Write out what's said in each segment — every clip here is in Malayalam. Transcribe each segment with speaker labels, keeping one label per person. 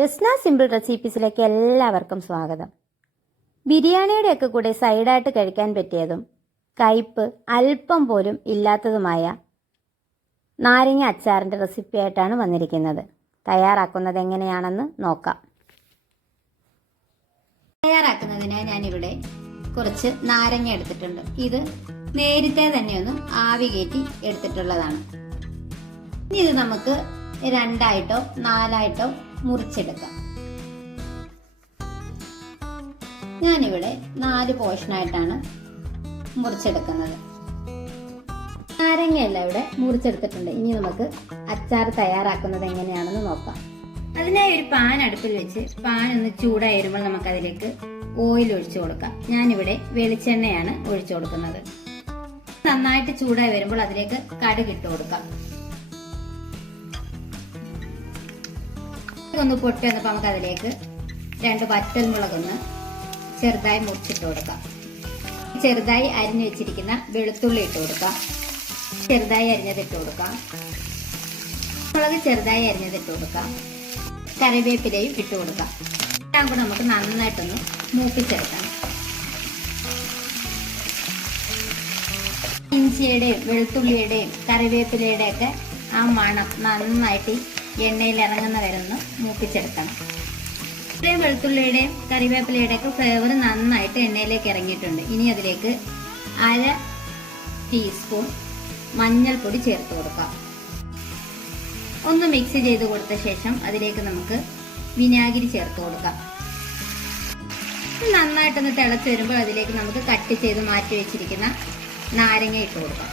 Speaker 1: ജസ്ന സിമ്പിൾ റെസിപ്പീസിലേക്ക് എല്ലാവർക്കും സ്വാഗതം. ബിരിയാണിയുടെയൊക്കെ കൂടെ സൈഡായിട്ട് കഴിക്കാൻ പറ്റിയതും കയ്പ് അല്പം പോലും ഇല്ലാത്തതുമായ നാരങ്ങ അച്ചാറിന്റെ റെസിപ്പിയായിട്ടാണ് വന്നിരിക്കുന്നത്. തയ്യാറാക്കുന്നത് എങ്ങനെയാണെന്ന് നോക്കാം. തയ്യാറാക്കുന്നതിനായി ഞാനിവിടെ കുറച്ച് നാരങ്ങ എടുത്തിട്ടുണ്ട്. ഇത് നേരത്തെ തന്നെ ഒന്ന് ആവി കയറ്റി എടുത്തിട്ടുള്ളതാണ്. ഇനി ഇത് നമുക്ക് രണ്ടായിട്ടോ നാലായിട്ടോ മുറിച്ചെടുക്കാം. ഞാനിവിടെ നാല് പോർഷനായിട്ടാണ് മുറിച്ചെടുക്കുന്നത്. നാരങ്ങയെല്ലാം ഇവിടെ മുറിച്ചെടുത്തിട്ടുണ്ട്. ഇനി നമുക്ക് അച്ചാർ തയ്യാറാക്കുന്നത് എങ്ങനെയാണെന്ന് നോക്കാം. അതിനായി ഒരു പാൻ അടുപ്പിൽ വെച്ച് പാൻ ഒന്ന് ചൂടായി വരുമ്പോൾ നമുക്ക് അതിലേക്ക് ഓയിൽ ഒഴിച്ചു കൊടുക്കാം. ഞാനിവിടെ വെളിച്ചെണ്ണയാണ് ഒഴിച്ചു കൊടുക്കുന്നത്. നന്നായിട്ട് ചൂടായി വരുമ്പോൾ അതിലേക്ക് കടുക് ഇട്ട് കൊടുക്കാം. ഒന്ന് പൊട്ടി വന്നപ്പോൾ നമുക്ക് അതിലേക്ക് രണ്ട് വറ്റൽമുളകൊന്ന് ചെറുതായി മുറിച്ചിട്ട് കൊടുക്കാം. ചെറുതായി അരിഞ്ഞു വെച്ചിരിക്കുന്ന വെളുത്തുള്ളി ഇട്ട് കൊടുക്കാം. ചെറുതായി അരിഞ്ഞത് ഇട്ട് കൊടുക്കാം. മുളക് ചെറുതായി അരിഞ്ഞത് ഇട്ട് കൊടുക്കാം. കറിവേപ്പിലയും ഇട്ട് കൊടുക്കാം. എല്ലാം കൂടെ നമുക്ക് നന്നായിട്ടൊന്ന് മൂപ്പിച്ചെടുക്കാം. ഇഞ്ചിയുടെയും വെളുത്തുള്ളിയുടെയും കറിവേപ്പിലയുടെയൊക്കെ ആ മണം നന്നായിട്ട് എണ്ണയിൽ ഇറങ്ങുന്ന വരെ ഒന്ന് മൂപ്പിച്ചെടുക്കണം. ഇത്രയും വെളുത്തുള്ളിയുടെയും കറിവേപ്പിലയുടെയും ഒക്കെ ഫ്ലേവർ നന്നായിട്ട് എണ്ണയിലേക്ക് ഇറങ്ങിയിട്ടുണ്ട്. ഇനി അതിലേക്ക് അര ടീസ്പൂൺ മഞ്ഞൾപ്പൊടി ചേർത്ത് കൊടുക്കാം. ഒന്ന് മിക്സ് ചെയ്ത് കൊടുത്ത ശേഷം അതിലേക്ക് നമുക്ക് വിനാഗിരി ചേർത്ത് കൊടുക്കാം. നന്നായിട്ടൊന്ന് തിളച്ച് വരുമ്പോൾ അതിലേക്ക് നമുക്ക് കട്ട് ചെയ്ത് മാറ്റി വെച്ചിരിക്കുന്ന നാരങ്ങ ഇട്ട് കൊടുക്കാം.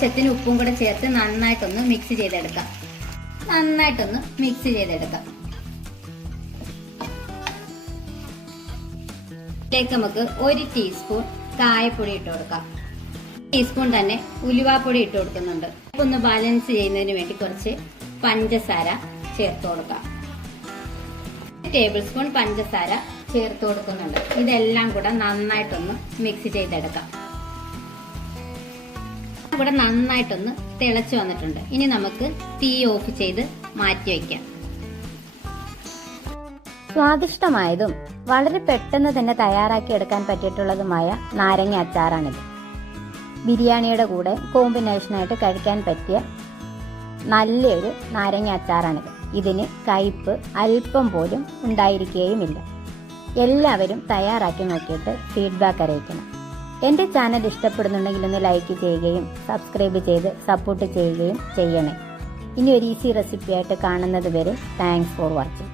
Speaker 1: ചത്തിന് ഉപ്പും കൂടെ ചേർത്ത് നന്നായിട്ടൊന്ന് മിക്സ് ചെയ്തെടുക്കാം. നന്നായിട്ടൊന്ന് മിക്സ് ചെയ്തെടുക്കാം. ഇതിലേക്ക് നമുക്ക് ഒരു ടീസ്പൂൺ കായപ്പൊടി ഇട്ട് കൊടുക്കാം. ടീസ്പൂൺ തന്നെ ഉലുവാപ്പൊടി ഇട്ട് കൊടുക്കുന്നുണ്ട്. ഒന്ന് ബാലൻസ് ചെയ്യുന്നതിന് വേണ്ടി കുറച്ച് പഞ്ചസാര ചേർത്ത് കൊടുക്കാം. ടേബിൾ സ്പൂൺ പഞ്ചസാര ചേർത്ത് കൊടുക്കുന്നുണ്ട്. ഇതെല്ലാം കൂടെ നന്നായിട്ടൊന്ന് മിക്സ് ചെയ്തെടുക്കാം. ഇവിടെ നന്നായിട്ടൊന്ന് തിളച്ചു വന്നിട്ടുണ്ട്. ഇനി നമുക്ക് തീ ഓഫ് ചെയ്ത് മാറ്റി വയ്ക്കാം സ്വാദിഷ്ടമായതും വളരെ പെട്ടെന്ന് തന്നെ തയ്യാറാക്കി എടുക്കാൻ പറ്റിയിട്ടുള്ളതുമായ നാരങ്ങ അച്ചാറാണിത്. ബിരിയാണിയുടെ കൂടെ കോമ്പിനേഷനായിട്ട് കഴിക്കാൻ പറ്റിയ നല്ലൊരു നാരങ്ങ അച്ചാറാണിത്. ഇതിന് കയ്പ് അല്പം പോലും ഉണ്ടായിരിക്കുകയുമില്ല എല്ലാവരും തയ്യാറാക്കി നോക്കിയിട്ട് ഫീഡ്ബാക്ക് അറിയിക്കണം. എന്റെ ചാനൽ ഇഷ്ടപ്പെടുന്നുണ്ടെങ്കിൽ ഒന്ന് ലൈക്ക് ചെയ്യുകയും സബ്സ്ക്രൈബ് ചെയ്ത് സപ്പോർട്ട് ചെയ്യുകയും ചെയ്യണേ. ഇനി ഒരു ഈസി റെസിപ്പിയായിട്ട് കാണുന്നത് വരെ താങ്ക്സ് ഫോർ വാച്ചിങ്